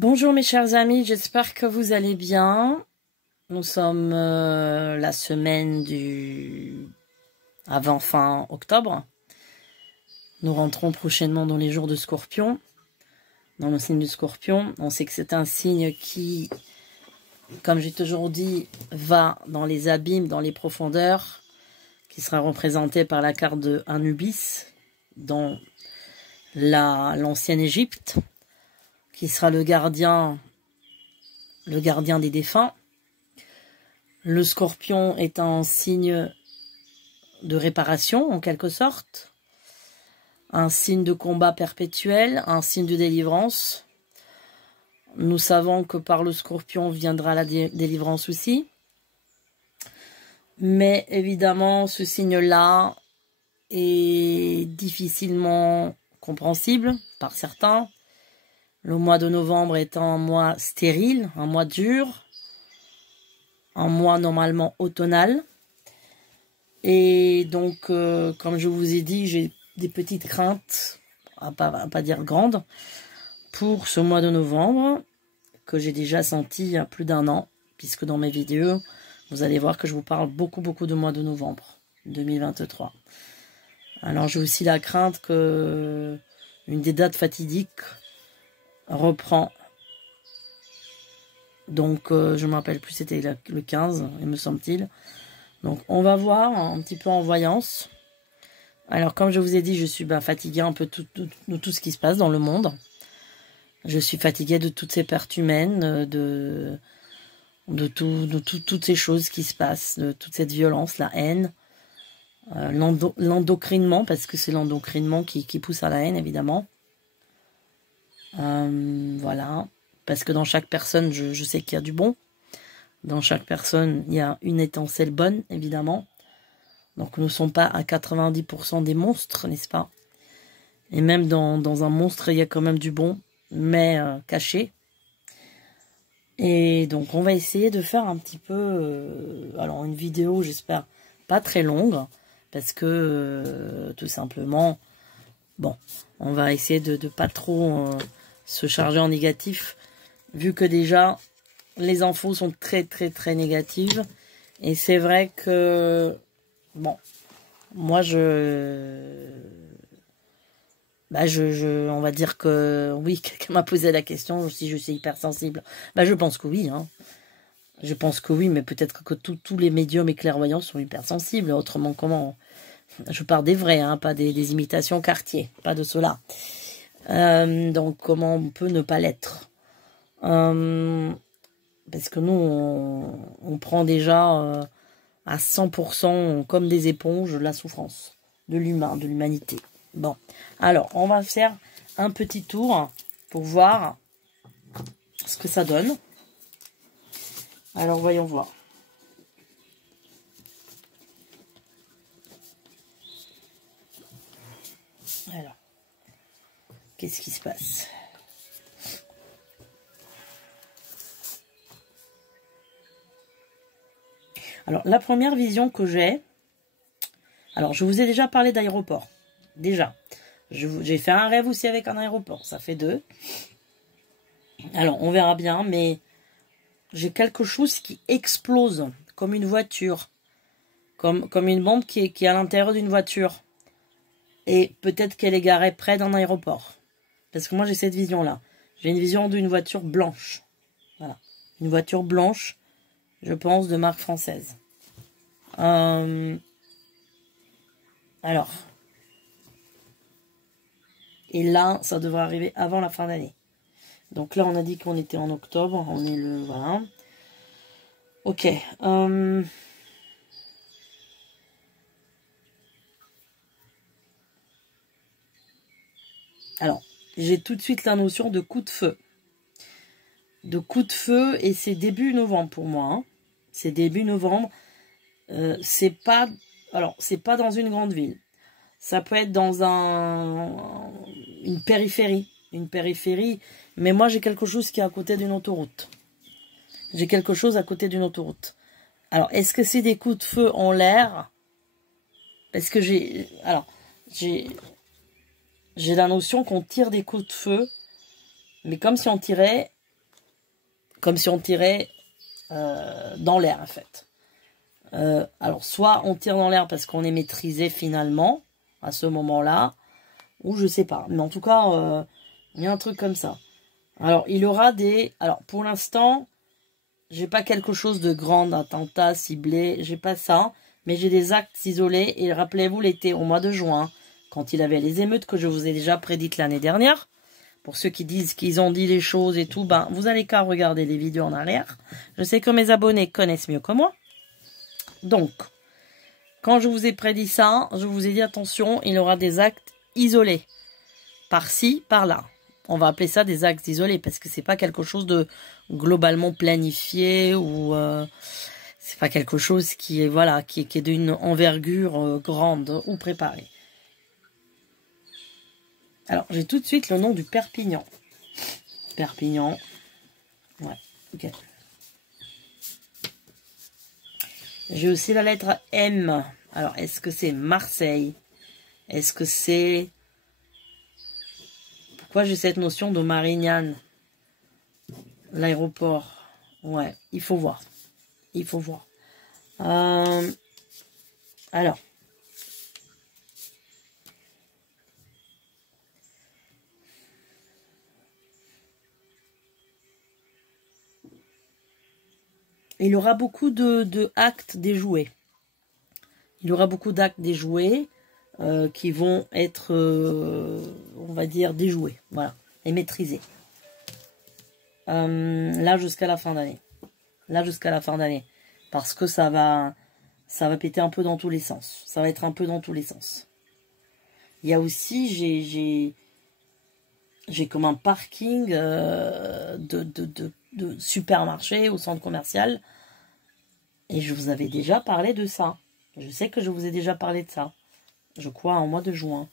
Bonjour mes chers amis, j'espère que vous allez bien. Nous sommes la semaine du avant fin octobre. Nous rentrons prochainement dans les jours de Scorpion, dans le signe du Scorpion. On sait que c'est un signe qui, comme j'ai toujours dit, va dans les abîmes, dans les profondeurs, qui sera représenté par la carte de Anubis dans l'ancienne Égypte, qui sera le gardien des défunts. Le Scorpion est un signe de réparation, en quelque sorte, un signe de combat perpétuel, un signe de délivrance. Nous savons que par le Scorpion viendra la délivrance aussi. Mais évidemment, ce signe-là est difficilement compréhensible par certains. Le mois de novembre étant un mois stérile, un mois dur, un mois normalement automnal. Et donc, comme je vous ai dit, j'ai des petites craintes, à pas dire grandes, pour ce mois de novembre, que j'ai déjà senti il y a plus d'un an, puisque dans mes vidéos, vous allez voir que je vous parle beaucoup de mois de novembre 2023. Alors, j'ai aussi la crainte que une des dates fatidiques reprend. Donc, je ne me rappelle plus, c'était le 15, il me semble-t-il. Donc, on va voir un petit peu en voyance. Alors, comme je vous ai dit, je suis fatiguée un peu de tout ce qui se passe dans le monde. Je suis fatiguée de toutes ces pertes humaines, de toutes ces choses qui se passent, de toute cette violence, la haine, l'endocrinement, parce que c'est l'endocrinement qui pousse à la haine, évidemment. Voilà, parce que dans chaque personne, je sais qu'il y a du bon. Dans chaque personne, il y a une étincelle bonne, évidemment. Donc, nous ne sommes pas à 90% des monstres, n'est-ce pas? Et même dans un monstre, il y a quand même du bon, mais caché. Et donc, on va essayer de faire un petit peu... alors, une vidéo, j'espère, pas très longue, parce que, tout simplement, bon, on va essayer de pas trop... se charger en négatif, vu que déjà les infos sont très négatives. Et c'est vrai que bon, moi on va dire que oui, quelqu'un m'a posé la question si je suis hypersensible. Je pense que oui, hein. Je pense que oui, mais peut-être que tous les médiums et clairvoyants sont hypersensibles. Autrement, comment? Je parle des vrais, hein, pas des imitations quartier, pas de cela. Donc, comment on peut ne pas l'être? Parce que nous, on prend déjà à 100% comme des éponges la souffrance de l'humain, de l'humanité. Bon, alors, on va faire un petit tour pour voir ce que ça donne. Alors, voyons voir. Alors. Qu'est-ce qui se passe? Alors, la première vision que j'ai... Alors, je vous ai déjà parlé d'aéroport. Déjà. J'ai fait un rêve aussi avec un aéroport. Ça fait 2. Alors, on verra bien, mais... j'ai quelque chose qui explose comme une voiture. Comme une bombe qui est à l'intérieur d'une voiture. Et peut-être qu'elle est garée près d'un aéroport. Parce que moi, j'ai cette vision-là. J'ai une vision d'une voiture blanche. Voilà. Une voiture blanche, je pense, de marque française. Alors. Et là, ça devrait arriver avant la fin d'année. Donc là, on a dit qu'on était en octobre. On est le... Voilà. Ok. Alors. J'ai tout de suite la notion de coup de feu. De coup de feu, et c'est début novembre pour moi. Hein. C'est début novembre. C'est pas... Alors, c'est pas dans une grande ville. Ça peut être dans une périphérie. Une périphérie. Mais moi, j'ai quelque chose qui est à côté d'une autoroute. J'ai quelque chose à côté d'une autoroute. Alors, est-ce que c'est des coups de feu en l'air? Parce que j'ai... Alors, j'ai la notion qu'on tire des coups de feu, mais comme si on tirait comme si on tirait dans l'air en fait. Alors soit on tire dans l'air parce qu'on est maîtrisé finalement à ce moment-là, ou je sais pas. Mais en tout cas, il y a un truc comme ça. Alors il y aura des... Alors pour l'instant, j'ai pas quelque chose de grand, attentat ciblé, j'ai pas ça. Mais j'ai des actes isolés. Et rappelez-vous l'été, au mois de juin, quand il avait les émeutes que je vous ai déjà prédites l'année dernière. Pour ceux qui disent qu'ils ont dit les choses et tout, ben vous allez qu'à regarder les vidéos en arrière. Je sais que mes abonnés connaissent mieux que moi. Donc, quand je vous ai prédit ça, je vous ai dit attention, il y aura des actes isolés. Par-ci, par-là. On va appeler ça des actes isolés parce que c'est pas quelque chose de globalement planifié ou c'est pas quelque chose qui est voilà qui est d'une envergure grande ou préparée. Alors, j'ai tout de suite le nom du Perpignan. Perpignan. Ouais, ok. J'ai aussi la lettre M. Alors, est-ce que c'est Marseille? Est-ce que c'est... Pourquoi j'ai cette notion de Marignane? L'aéroport. Ouais, il faut voir. Il faut voir. Alors. Il y aura beaucoup de actes déjoués. Il y aura beaucoup d'actes déjoués qui vont être, on va dire, déjoués. Voilà. Et maîtrisés. Là, jusqu'à la fin d'année. Là, jusqu'à la fin d'année. Parce que ça va péter un peu dans tous les sens. Ça va être un peu dans tous les sens. Il y a aussi, j'ai comme un parking de supermarché au centre commercial. Et je vous avais déjà parlé de ça. Je sais que je vous ai déjà parlé de ça. Je crois en mois de juin.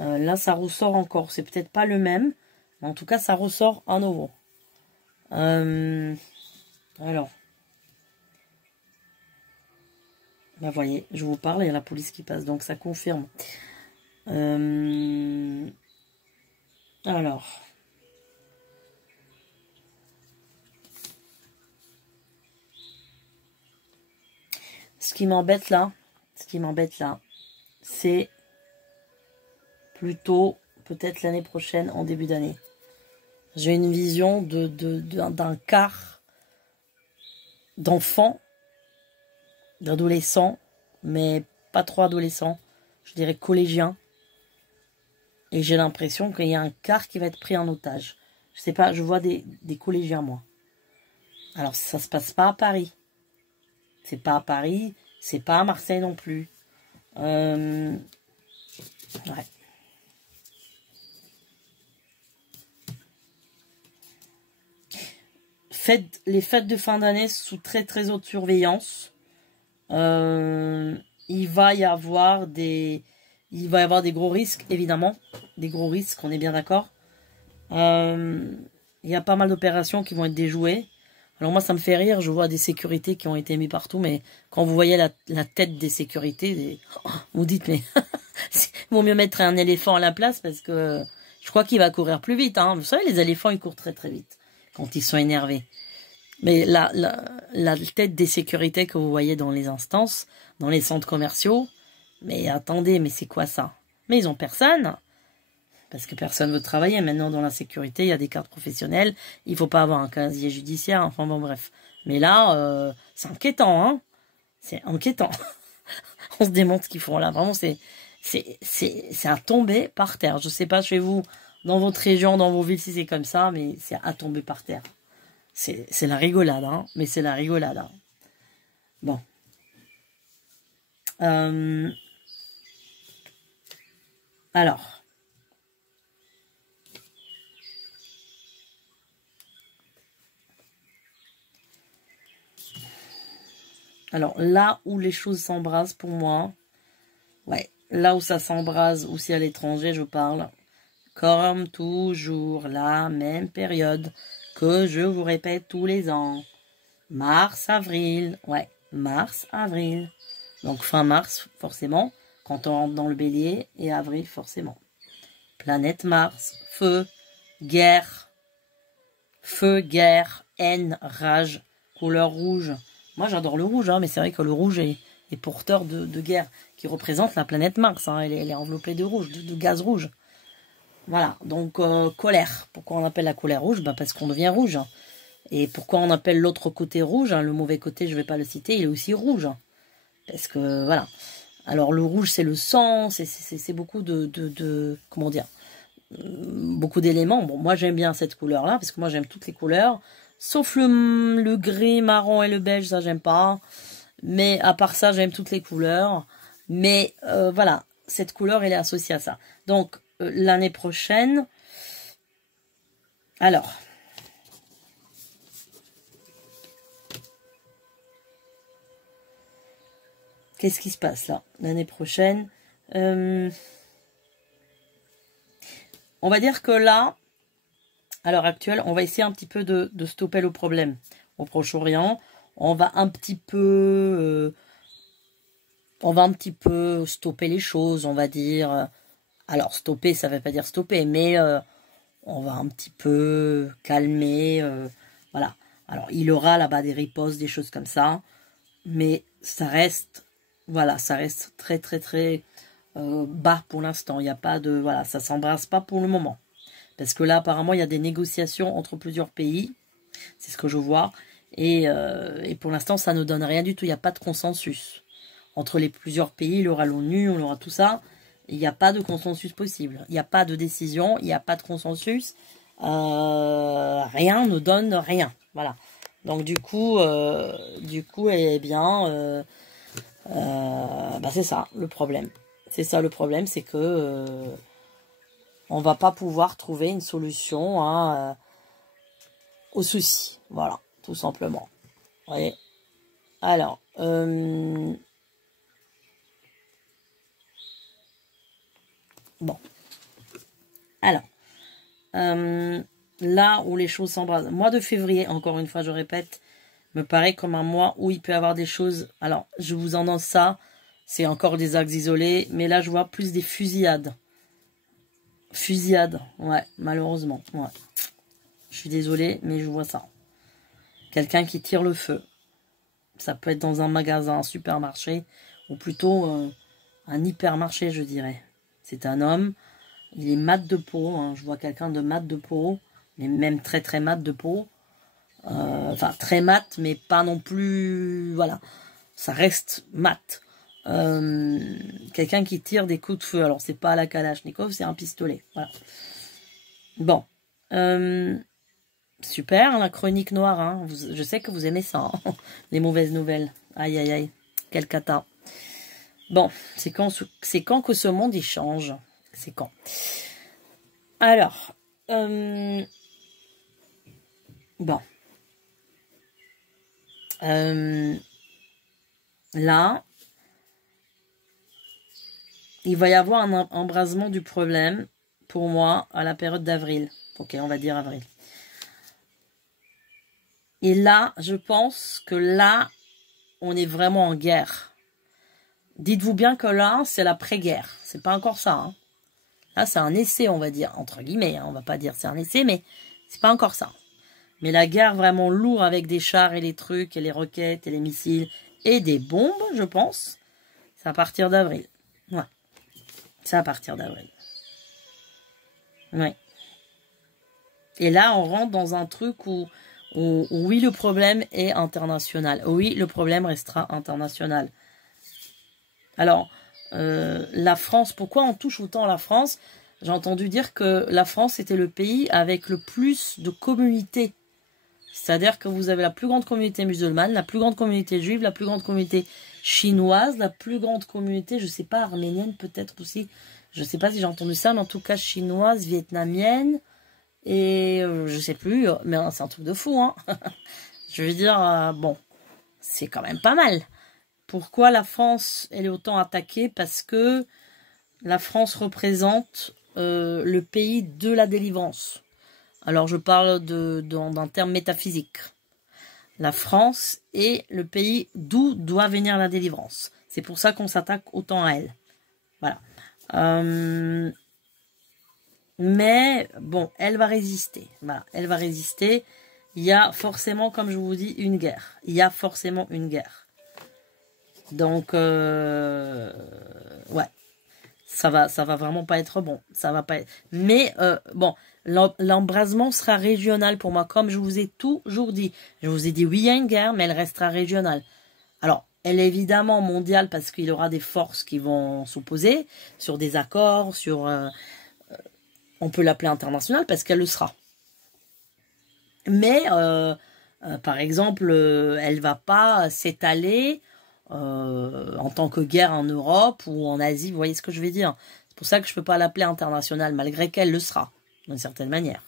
Là, ça ressort encore. C'est peut-être pas le même. Mais en tout cas, ça ressort à nouveau. Alors. Là, voyez, je vous parle, il y a la police qui passe. Donc, ça confirme. Alors. Ce qui m'embête là, c'est plutôt peut-être l'année prochaine, en début d'année. J'ai une vision d'un quart d'enfants, d'adolescents, mais pas trop adolescents, je dirais collégiens. Et j'ai l'impression qu'il y a un quart qui va être pris en otage. Je sais pas, je vois des collégiens, moi. Alors, ça se passe pas à Paris. C'est pas à Paris, c'est pas à Marseille non plus. Ouais. Les fêtes de fin d'année sous très très haute surveillance. Il va y avoir des gros risques, évidemment. Des gros risques, on est bien d'accord. Il y a pas mal d'opérations qui vont être déjouées. Alors moi, ça me fait rire, je vois des sécurités qui ont été mis partout, mais quand vous voyez la tête des sécurités, vous dites, mais il vaut mieux mettre un éléphant à la place parce que je crois qu'il va courir plus vite. Hein. Vous savez, les éléphants, ils courent très très vite quand ils sont énervés. Mais la tête des sécurités que vous voyez dans les instances, dans les centres commerciaux, mais attendez, mais c'est quoi ça? Mais ils ont personne. Parce que personne veut travailler. Maintenant, dans la sécurité, il y a des cartes professionnelles. Il faut pas avoir un casier judiciaire. Enfin bon, bref. Mais là, c'est inquiétant, hein. C'est inquiétant. On se demande ce qu'ils font là. Vraiment, c'est à tomber par terre. Je sais pas chez vous, dans votre région, dans vos villes, si c'est comme ça, mais c'est à tomber par terre. C'est la rigolade, hein. Mais c'est la rigolade, hein. Bon. Alors. Alors, là où les choses s'embrasent pour moi, ouais, là où ça s'embrase, aussi à l'étranger, je parle, comme toujours, la même période que je vous répète tous les ans. Mars, avril, ouais, mars, avril. Donc, fin mars, forcément, quand on rentre dans le bélier, et avril, forcément. Planète Mars, feu, guerre, Feu, guerre, haine, rage, couleur rouge. Moi, j'adore le rouge, hein, mais c'est vrai que le rouge est porteur de guerre, qui représente la planète Mars. Hein, elle est enveloppée de rouge, de gaz rouge. Voilà, donc colère. Pourquoi on appelle la colère rouge? Ben, parce qu'on devient rouge. Hein. Et pourquoi on appelle l'autre côté rouge? Hein, le mauvais côté, je ne vais pas le citer, il est aussi rouge. Hein, parce que, voilà. Alors, le rouge, c'est le sang, c'est beaucoup comment dire, beaucoup d'éléments. Bon, moi, j'aime bien cette couleur-là, parce que moi, j'aime toutes les couleurs. Sauf le gris, marron et le beige, ça, j'aime pas. Mais à part ça, j'aime toutes les couleurs. Mais voilà, cette couleur, elle est associée à ça. Donc, l'année prochaine... Alors... Qu'est-ce qui se passe là, l'année prochaine? On va dire que là, à l'heure actuelle, on va essayer un petit peu de stopper le problème au Proche-Orient. On va un petit peu stopper les choses, on va dire. Alors, stopper, ça ne veut pas dire stopper, mais on va un petit peu calmer. Voilà. Alors, il y aura là-bas des ripostes, des choses comme ça. Mais ça reste, voilà, ça reste très, très, très bas pour l'instant. Il n'y a pas de, voilà, ça ne s'embrasse pas pour le moment. Parce que là, apparemment, il y a des négociations entre plusieurs pays. C'est ce que je vois. Et pour l'instant, ça ne donne rien du tout. Il n'y a pas de consensus. Entre les plusieurs pays, il y aura l'ONU, on aura tout ça. Il n'y a pas de consensus possible. Il n'y a pas de décision, il n'y a pas de consensus. Rien ne donne rien. Voilà. Donc du coup, eh bien, bah c'est ça le problème. C'est ça le problème, c'est que on va pas pouvoir trouver une solution au souci. Voilà, tout simplement. Vous voyez. Alors, bon. Alors, là où les choses s'embrasent. Mois de février, encore une fois, je répète, me paraît comme un mois où il peut y avoir des choses... Alors, je vous annonce ça, c'est encore des axes isolés, mais là, je vois plus des fusillades. Fusillades, ouais, malheureusement, ouais. Je suis désolée, mais je vois ça. Quelqu'un qui tire le feu. Ça peut être dans un magasin, un supermarché, ou plutôt un hypermarché, je dirais. C'est un homme, il est mat de peau, hein. Je vois quelqu'un de mat de peau, mais même très très mat de peau. Enfin, très mat, mais pas non plus... Voilà, ça reste mat. Quelqu'un qui tire des coups de feu. Alors, c'est pas à la Kalachnikov, c'est un pistolet. Voilà. Bon. Super, hein, la chronique noire. Hein. Je sais que vous aimez ça, hein. Les mauvaises nouvelles. Aïe, aïe, aïe. Quel cata. Bon, c'est quand que ce monde, il change. C'est quand. Alors, bon. Là, il va y avoir un embrasement du problème, pour moi, à la période d'avril. Ok, on va dire avril. Et là, je pense que là, on est vraiment en guerre. Dites-vous bien que là, c'est l'après-guerre. C'est pas encore ça. Hein. Là, c'est un essai, on va dire, entre guillemets. Hein. On va pas dire c'est un essai, mais c'est pas encore ça. Mais la guerre vraiment lourde avec des chars et les trucs, et les roquettes, et les missiles, et des bombes, je pense, c'est à partir d'avril. Ouais. C'est à partir d'avril. Ouais. Et là, on rentre dans un truc où oui, le problème est international. Oui, le problème restera international. Alors, la France, pourquoi on touche autant à la France? J'ai entendu dire que la France était le pays avec le plus de communautés. C'est-à-dire que vous avez la plus grande communauté musulmane, la plus grande communauté juive, la plus grande communauté chinoise, la plus grande communauté, je ne sais pas, arménienne peut-être aussi. Je ne sais pas si j'ai entendu ça, mais en tout cas chinoise, vietnamienne, et je sais plus, mais c'est un truc de fou, hein. Je veux dire, bon, c'est quand même pas mal. Pourquoi la France, elle est autant attaquée? Parce que la France représente le pays de la délivrance. Alors, je parle d'un terme métaphysique. La France est le pays d'où doit venir la délivrance. C'est pour ça qu'on s'attaque autant à elle. Voilà. Mais bon, elle va résister. Voilà, elle va résister. Il y a forcément, comme je vous dis, une guerre. Il y a forcément une guerre. Donc, ouais, ça va vraiment pas être bon. Ça va pas être... Mais, bon, l'embrasement sera régional pour moi, comme je vous ai toujours dit. Je vous ai dit, oui, il y a une guerre, mais elle restera régionale. Alors, elle est évidemment mondiale parce qu'il y aura des forces qui vont s'opposer sur des accords, sur... on peut l'appeler internationale parce qu'elle le sera. Mais, par exemple, elle va pas s'étaler en tant que guerre en Europe ou en Asie. Vous voyez ce que je veux dire? C'est pour ça que je peux pas l'appeler internationale, malgré qu'elle le sera, d'une certaine manière.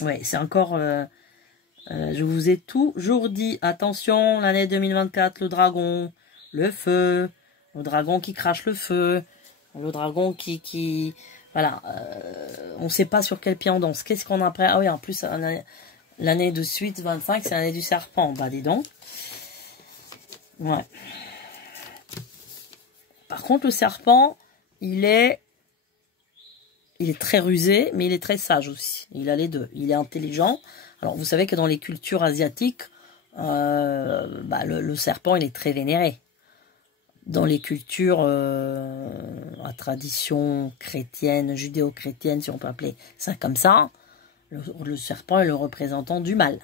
Oui, c'est encore... je vous ai toujours dit, attention, l'année 2024, le dragon, le feu, le dragon qui crache le feu, le dragon qui voilà, on ne sait pas sur quel pied on danse. Qu'est-ce qu'on a après? Ah oui, en plus, l'année de suite, 25, c'est l'année du serpent. Bah, dis donc. Ouais. Par contre, le serpent, il est très rusé, mais il est très sage aussi. Il a les deux. Il est intelligent. Alors, vous savez que dans les cultures asiatiques, bah, le serpent, il est très vénéré. Dans les cultures à tradition chrétienne, judéo-chrétienne, si on peut appeler ça comme ça, le serpent est le représentant du mal.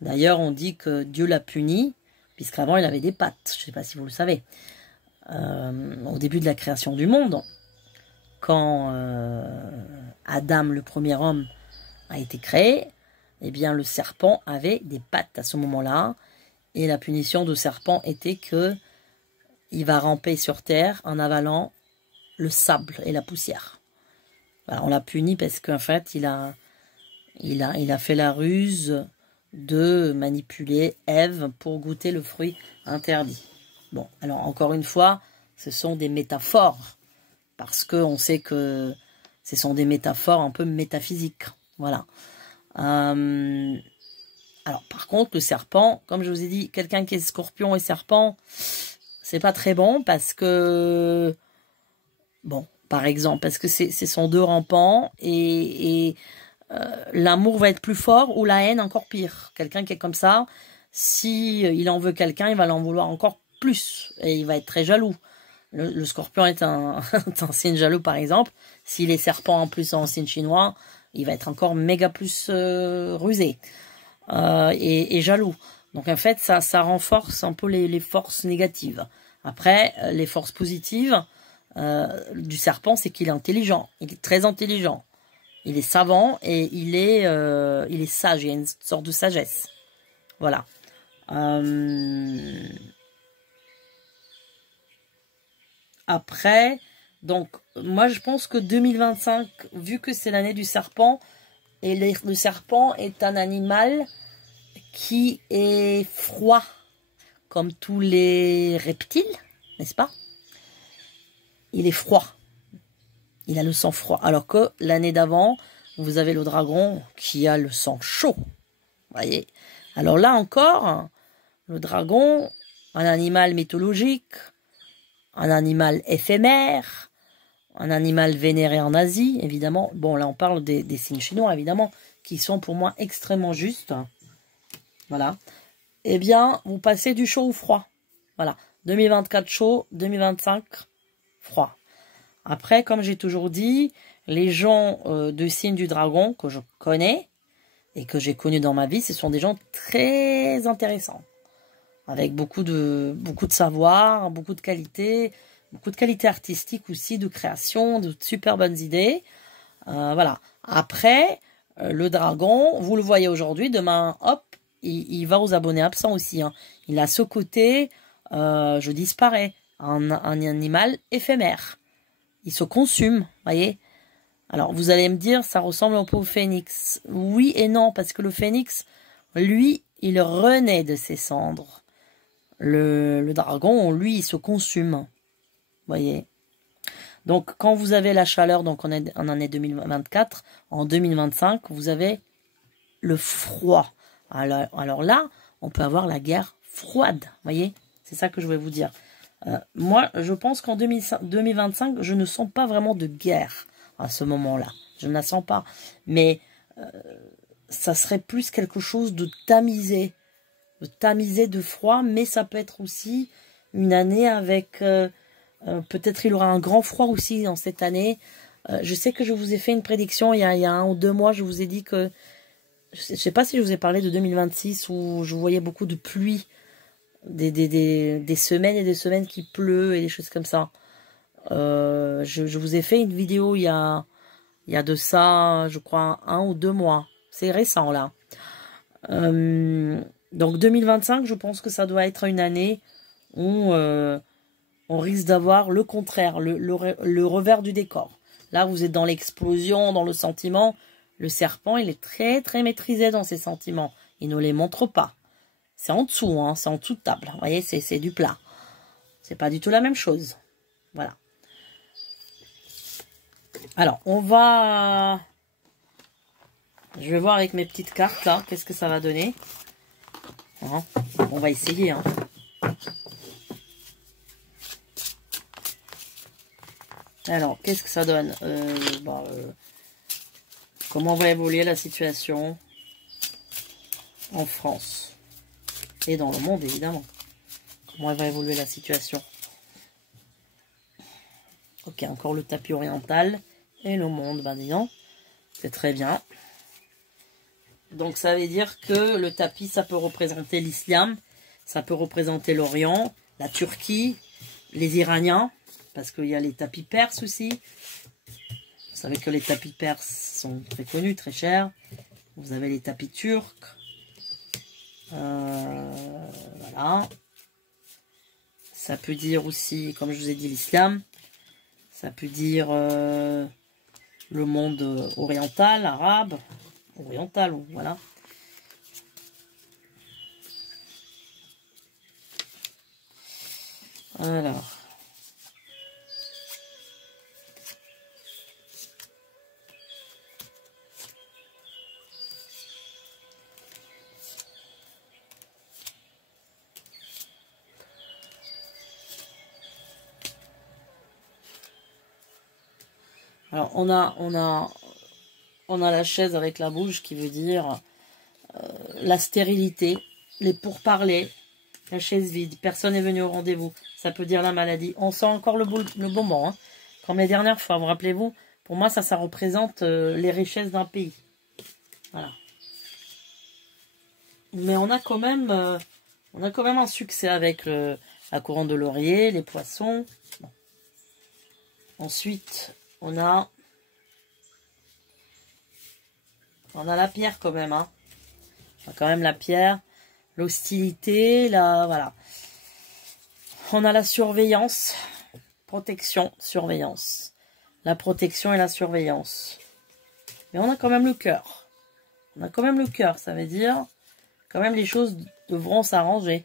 D'ailleurs, on dit que Dieu l'a puni, puisqu'avant il avait des pattes. Je ne sais pas si vous le savez. Au début de la création du monde, quand Adam, le premier homme, a été créé, eh bien le serpent avait des pattes à ce moment-là. Et la punition du serpent était que il va ramper sur terre en avalant le sable et la poussière. Voilà, on l'a puni parce qu'en fait, il a fait la ruse de manipuler Ève pour goûter le fruit interdit. Bon, alors encore une fois, ce sont des métaphores, parce qu'on sait que ce sont des métaphores un peu métaphysiques. Voilà. Alors, par contre, le serpent, comme je vous ai dit, quelqu'un qui est scorpion et serpent, c'est pas très bon parce que, bon, par exemple, parce que ce sont deux rampants et l'amour va être plus fort ou la haine encore pire. Quelqu'un qui est comme ça, si il en veut quelqu'un, il va l'en vouloir encore plus et il va être très jaloux. Le scorpion est un signe jaloux, par exemple. S'il est serpent en plus en signe chinois, il va être encore méga plus rusé et jaloux. Donc en fait, ça renforce un peu les forces négatives. Après, les forces positives du serpent, c'est qu'il est intelligent. Il est très intelligent. Il est savant et il est sage. Il y a une sorte de sagesse. Voilà. Après, donc, moi je pense que 2025, vu que c'est l'année du serpent, et le serpent est un animal qui est froid, comme tous les reptiles, n'est-ce pas? Il est froid. Il a le sang froid. Alors que l'année d'avant, vous avez le dragon qui a le sang chaud. Voyez? Alors là encore, le dragon, un animal mythologique, un animal éphémère, un animal vénéré en Asie, évidemment. Bon, là on parle des signes chinois, évidemment, qui sont pour moi extrêmement justes. Voilà. Eh bien, vous passez du chaud au froid. Voilà. 2024 chaud, 2025 froid. Après, comme j'ai toujours dit, les gens de signe du dragon que je connais et que j'ai connus dans ma vie, ce sont des gens très intéressants. Avec beaucoup de savoir, beaucoup de qualité artistique aussi, de création, de super bonnes idées. Voilà. Après, le dragon, vous le voyez aujourd'hui, demain, hop, il va aux abonnés absents aussi. Hein. Il a ce côté, je disparais, un animal éphémère. Il se consume, voyez. Alors, vous allez me dire, ça ressemble un peu au phénix. Oui et non, parce que le phénix, lui, il renaît de ses cendres. Le dragon, lui, il se consume, voyez. Donc, quand vous avez la chaleur, donc en année 2024, en 2025, vous avez le froid. Alors là, on peut avoir la guerre froide, vous voyez? C'est ça que je voulais vous dire. Moi, je pense qu'en 2025, je ne sens pas vraiment de guerre à ce moment-là. Je ne la sens pas. Mais ça serait plus quelque chose de tamisé. De tamisé, de froid. Mais ça peut être aussi une année avec... peut-être il y aura un grand froid aussi dans cette année. Je sais que je vous ai fait une prédiction il y a 1 ou 2 mois. Je vous ai dit que... Je ne sais pas si je vous ai parlé de 2026 où je voyais beaucoup de pluie. Des semaines et des semaines qui pleut et des choses comme ça. Je vous ai fait une vidéo il y a de ça, je crois, 1 ou 2 mois. C'est récent, là. Donc, 2025, je pense que ça doit être une année où on risque d'avoir le contraire, le revers du décor. Là, vous êtes dans l'explosion, dans le sentiment. Le serpent, il est très, très maîtrisé dans ses sentiments. Il ne les montre pas. C'est en dessous, hein, c'est en dessous de table. Vous voyez, c'est du plat. C'est pas du tout la même chose. Voilà. Alors, on va... Je vais voir avec mes petites cartes, là, qu'est-ce que ça va donner. Hein, on va essayer, hein. Alors, qu'est-ce que ça donne? Comment va évoluer la situation en France et dans le monde, évidemment. Comment va évoluer la situation? Ok, encore le tapis oriental et le monde, ben disons, c'est très bien. Donc ça veut dire que le tapis, ça peut représenter l'islam, ça peut représenter l'Orient, la Turquie, les Iraniens, parce qu'il y a les tapis perses aussi. Vous savez que les tapis perses sont très connus, très chers. Vous avez les tapis turcs. Voilà. Ça peut dire aussi, comme je vous ai dit, l'islam. Ça peut dire le monde oriental, arabe. Oriental, voilà. Alors. Alors, on a la chaise avec la bouche qui veut dire la stérilité, les pourparlers, la chaise vide, personne n'est venu au rendez-vous. Ça peut dire la maladie. On sent encore le bonbon. Hein. Comme les dernières fois, vous rappelez-vous, pour moi, ça représente les richesses d'un pays. Voilà. Mais on a quand même un succès avec la couronne de laurier, les poissons. Bon. Ensuite, on a la pierre quand même, hein. On a quand même la pierre, l'hostilité, voilà. On a la surveillance, protection, surveillance. La protection et la surveillance. Mais on a quand même le cœur. On a quand même le cœur, ça veut dire quand même les choses devront s'arranger.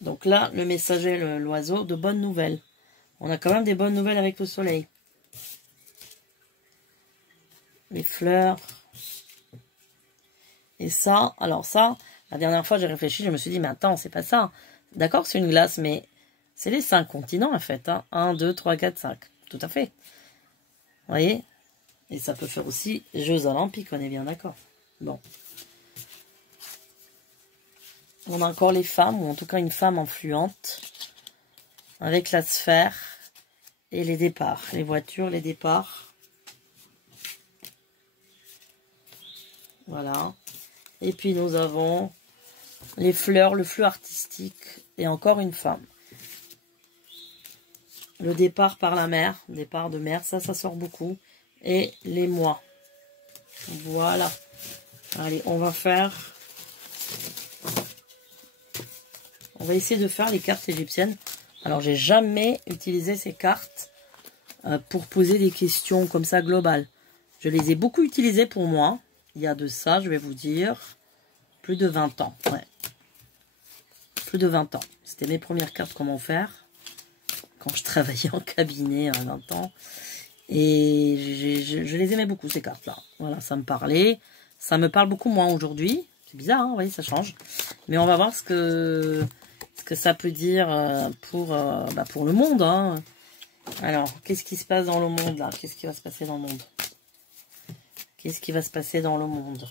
Donc là, le messager, l'oiseau, de bonnes nouvelles. On a quand même des bonnes nouvelles avec le soleil. Les fleurs. Et ça, alors ça, la dernière fois j'ai réfléchi, je me suis dit, mais attends, c'est pas ça. D'accord, c'est une glace, mais c'est les 5 continents en fait. Hein. 1, 2, 3, 4, 5. Tout à fait. Vous voyez? Et ça peut faire aussi Jeux Olympiques, on est bien d'accord. Bon. On a encore les femmes, ou en tout cas une femme influente, avec la sphère et les départs. Les voitures, les départs. Voilà. Et puis nous avons les fleurs, le fleu artistique et encore une femme. Le départ par la mer, départ de mer, ça sort beaucoup. Et les mois. Voilà. Allez, on va essayer de faire les cartes égyptiennes. Alors, j'ai jamais utilisé ces cartes pour poser des questions comme ça globales. Je les ai beaucoup utilisées pour moi. Il y a de ça, je vais vous dire, plus de 20 ans. Ouais. Plus de 20 ans. C'était mes premières cartes comment faire. Quand je travaillais en cabinet à 20 ans. Et je les aimais beaucoup, ces cartes-là. Voilà, ça me parlait. Ça me parle beaucoup moins aujourd'hui. C'est bizarre, hein, vous voyez, ça change. Mais on va voir ce que ça peut dire pour le monde. Hein. Alors, qu'est-ce qui se passe dans le monde là? Qu'est-ce qui va se passer dans le monde? Qu'est-ce qui va se passer dans le monde?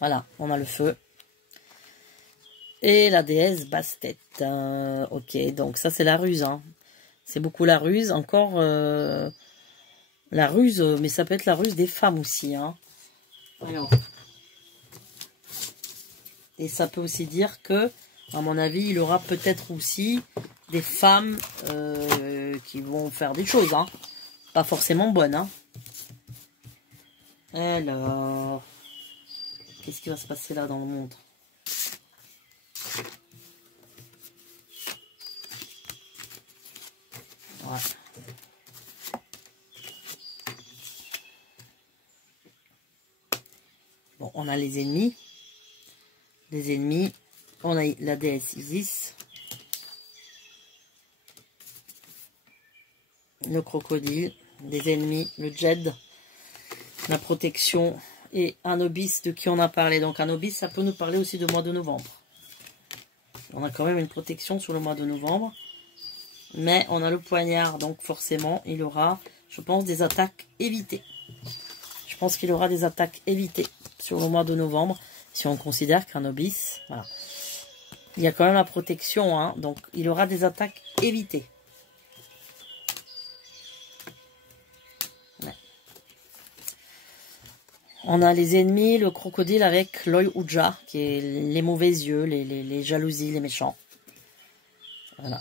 Voilà, on a le feu. Et la déesse Bastet. Ok, donc ça c'est la ruse. Hein. C'est beaucoup la ruse. Encore la ruse, mais ça peut être la ruse des femmes aussi. Hein. Alors. Et ça peut aussi dire que, à mon avis, il y aura peut-être aussi des femmes qui vont faire des choses. Hein. Pas forcément bonnes. Hein. Alors, qu'est-ce qui va se passer là dans le monde? Ouais. Bon, on a les ennemis. Les ennemis. On a la déesse Isis. Le crocodile. Les ennemis. Le Djed. La protection. Et Anubis de qui on a parlé. Donc Anubis, ça peut nous parler aussi de mois de novembre. On a quand même une protection sur le mois de novembre. Mais on a le poignard, donc forcément, il aura, je pense, des attaques évitées. Je pense qu'il aura des attaques évitées sur le mois de novembre, si on considère qu'Anubis, voilà. Il y a quand même la protection, hein, donc il aura des attaques évitées. Ouais. On a les ennemis, le crocodile avec l'œil Ouja, qui est les mauvais yeux, les jalousies, les méchants. Voilà.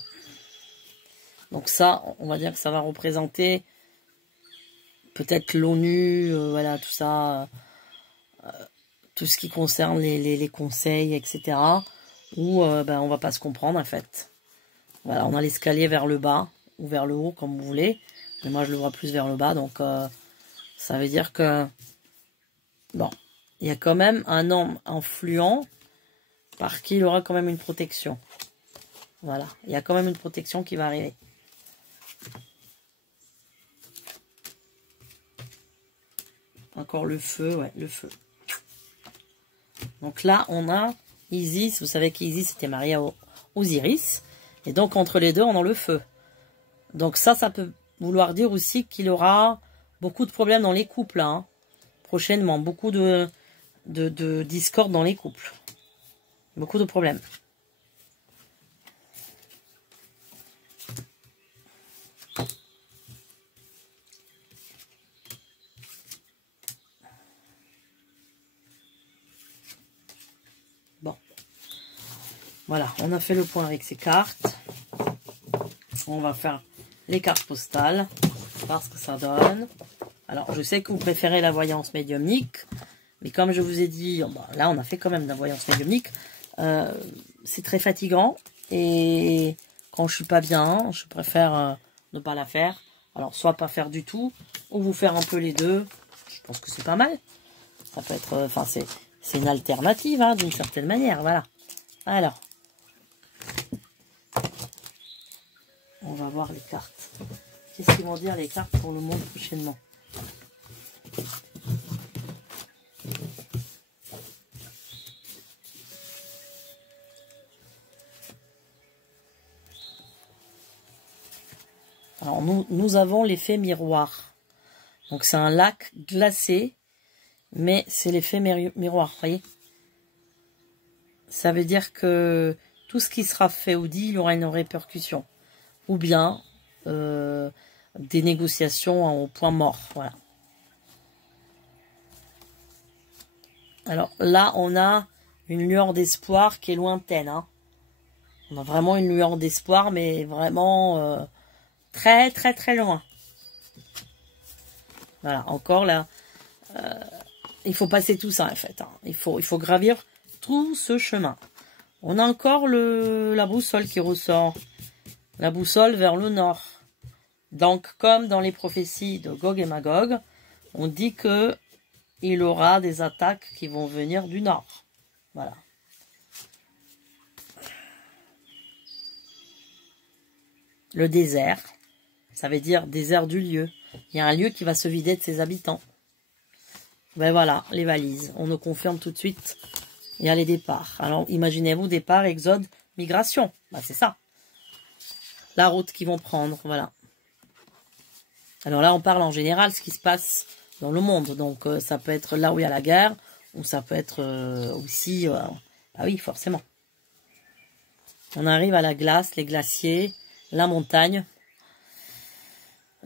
Donc ça, on va dire que ça va représenter peut-être l'ONU, voilà, tout ça, tout ce qui concerne les conseils, etc. Où on va pas se comprendre en fait. Voilà, on a l'escalier vers le bas ou vers le haut, comme vous voulez. Mais moi, je le vois plus vers le bas, donc ça veut dire que, bon, il y a quand même un homme influent par qui il aura quand même une protection. Voilà, il y a quand même une protection qui va arriver. Encore le feu, ouais, le feu. Donc là, on a Isis. Vous savez qu'Isis était mariée à Osiris. Et donc, entre les deux, on a le feu. Donc ça peut vouloir dire aussi qu'il aura beaucoup de problèmes dans les couples. Hein, prochainement, beaucoup de discorde dans les couples. Beaucoup de problèmes. Bon. Voilà, on a fait le point avec ces cartes. On va faire les cartes postales. Voir ce que ça donne. Alors, je sais que vous préférez la voyance médiumnique. Mais comme je vous ai dit, bon, là, on a fait quand même de la voyance médiumnique. C'est très fatigant. Et quand je suis pas bien, je préfère ne pas la faire. Alors, soit pas faire du tout, ou vous faire un peu les deux. Je pense que c'est pas mal. Ça peut être... Enfin, c'est une alternative, hein, d'une certaine manière. Voilà. Alors. On va voir les cartes. Qu'est-ce qu'ils vont dire les cartes pour le monde prochainement? Alors, nous avons l'effet miroir. Donc, c'est un lac glacé, mais c'est l'effet miroir, vous voyez? Ça veut dire que tout ce qui sera fait ou dit, il aura une répercussion. Ou bien des négociations au point mort, voilà. Alors là, on a une lueur d'espoir qui est lointaine. Hein. On a vraiment une lueur d'espoir, mais vraiment très, très, très loin. Voilà, encore là, il faut passer tout ça en fait. Hein. Il faut gravir tout ce chemin. On a encore la boussole qui ressort. La boussole vers le nord. Donc, comme dans les prophéties de Gog et Magog, on dit que il aura des attaques qui vont venir du nord. Voilà. Le désert, ça veut dire désert du lieu. Il y a un lieu qui va se vider de ses habitants. Ben voilà, les valises. On nous confirme tout de suite il y a les départs. Alors, imaginez-vous, départ, exode, migration. Bah, c'est ça. La route qu'ils vont prendre, voilà. Alors là, on parle en général ce qui se passe dans le monde. Donc, ça peut être là où il y a la guerre, ou ça peut être aussi... ah oui, forcément. On arrive à la glace, les glaciers, la montagne.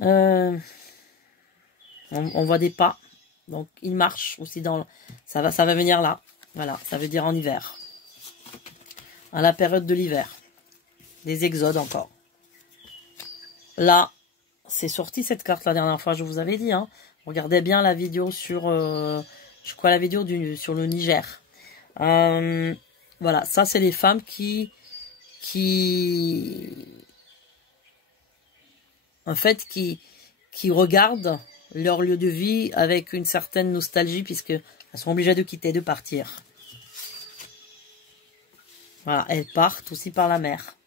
On voit des pas. Donc, il marche aussi dans... Ça va venir là. Voilà, ça veut dire en hiver. À la période de l'hiver. Des exodes encore. Là, c'est sorti cette carte la dernière fois, je vous avais dit. Hein. Regardez bien la vidéo sur... je crois la vidéo sur le Niger. Voilà, ça c'est les femmes qui... En fait, qui regardent leur lieu de vie avec une certaine nostalgie puisque elles sont obligées de quitter, de partir. Voilà, elles partent aussi par la mer.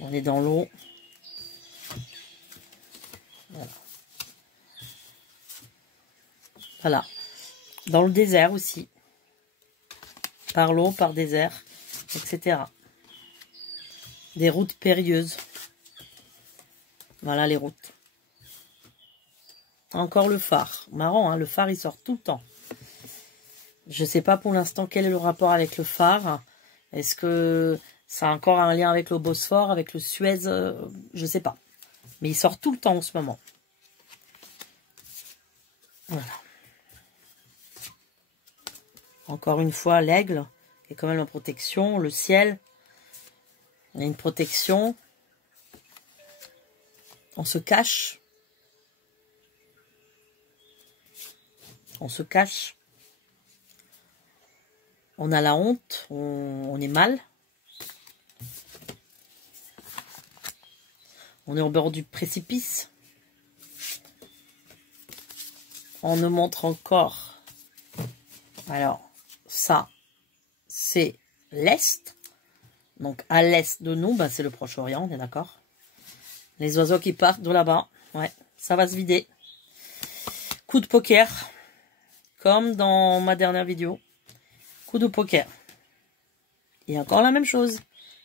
On est dans l'eau. Voilà. Voilà. Dans le désert aussi. Par l'eau, par désert, etc. Des routes périlleuses. Voilà les routes. Encore le phare. Marrant, hein, le phare, il sort tout le temps. Je ne sais pas pour l'instant quel est le rapport avec le phare. Est-ce que ça a encore un lien avec le Bosphore, avec le Suez? Je ne sais pas. Mais il sort tout le temps en ce moment. Voilà. Encore une fois, l'aigle est quand même en protection. Le ciel, il y a une protection. On se cache. On se cache. On a la honte. On est mal. On est au bord du précipice. On nous montre encore. Alors, ça, c'est l'Est. Donc, à l'Est de nous, bah, c'est le Proche-Orient, on est d'accord. Les oiseaux qui partent de là-bas. Ouais, ça va se vider. Coup de poker. Comme dans ma dernière vidéo. Coup de poker. Et encore la même chose.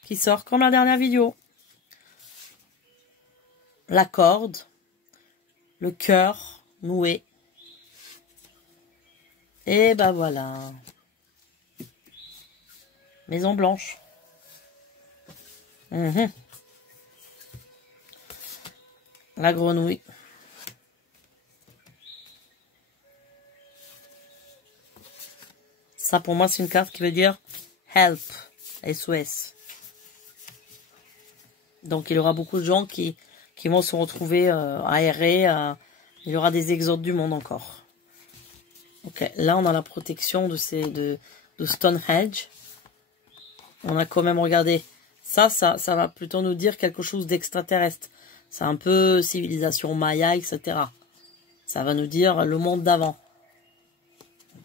Qui sort comme la dernière vidéo. La corde. Le cœur noué. Et ben voilà. Maison blanche. La grenouille. Ça pour moi c'est une carte qui veut dire help, SOS. Donc il y aura beaucoup de gens qui vont se retrouver aérés. Il y aura des exodes du monde encore. Ok, là on a la protection de Stonehenge. On a quand même regardé. Ça va plutôt nous dire quelque chose d'extraterrestre. C'est un peu civilisation maya, etc. Ça va nous dire le monde d'avant.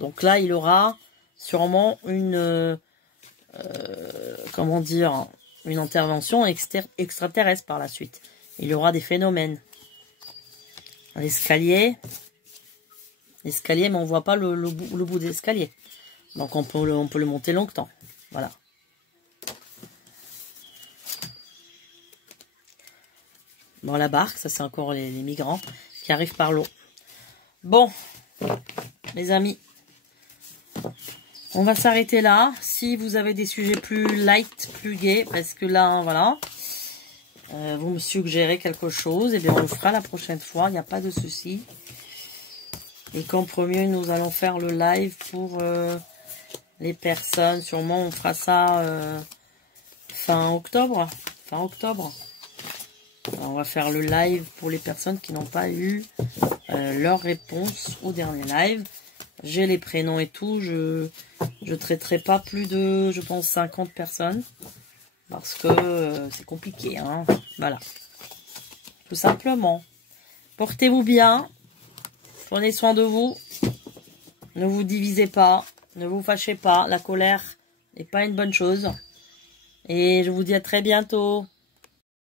Donc là, il aura sûrement une... comment dire, une intervention extraterrestre par la suite. Il y aura des phénomènes. L'escalier, mais on voit pas le bout de l'escalier. Donc on peut le monter longtemps. Voilà. Bon, la barque, ça c'est encore les migrants qui arrivent par l'eau. Bon, mes amis, on va s'arrêter là. Si vous avez des sujets plus light, plus gays, parce que là, voilà, vous me suggérez quelque chose, et bien on le fera la prochaine fois, il n'y a pas de souci. Et qu'en premier, nous allons faire le live pour les personnes. Sûrement, on fera ça fin octobre. Fin octobre. Alors, on va faire le live pour les personnes qui n'ont pas eu leur réponse au dernier live. J'ai les prénoms et tout. Je traiterai pas plus de, je pense, 50 personnes. Parce que c'est compliqué. Hein. Voilà. Tout simplement. Portez-vous bien. Prenez soin de vous. Ne vous divisez pas. Ne vous fâchez pas. La colère n'est pas une bonne chose. Et je vous dis à très bientôt.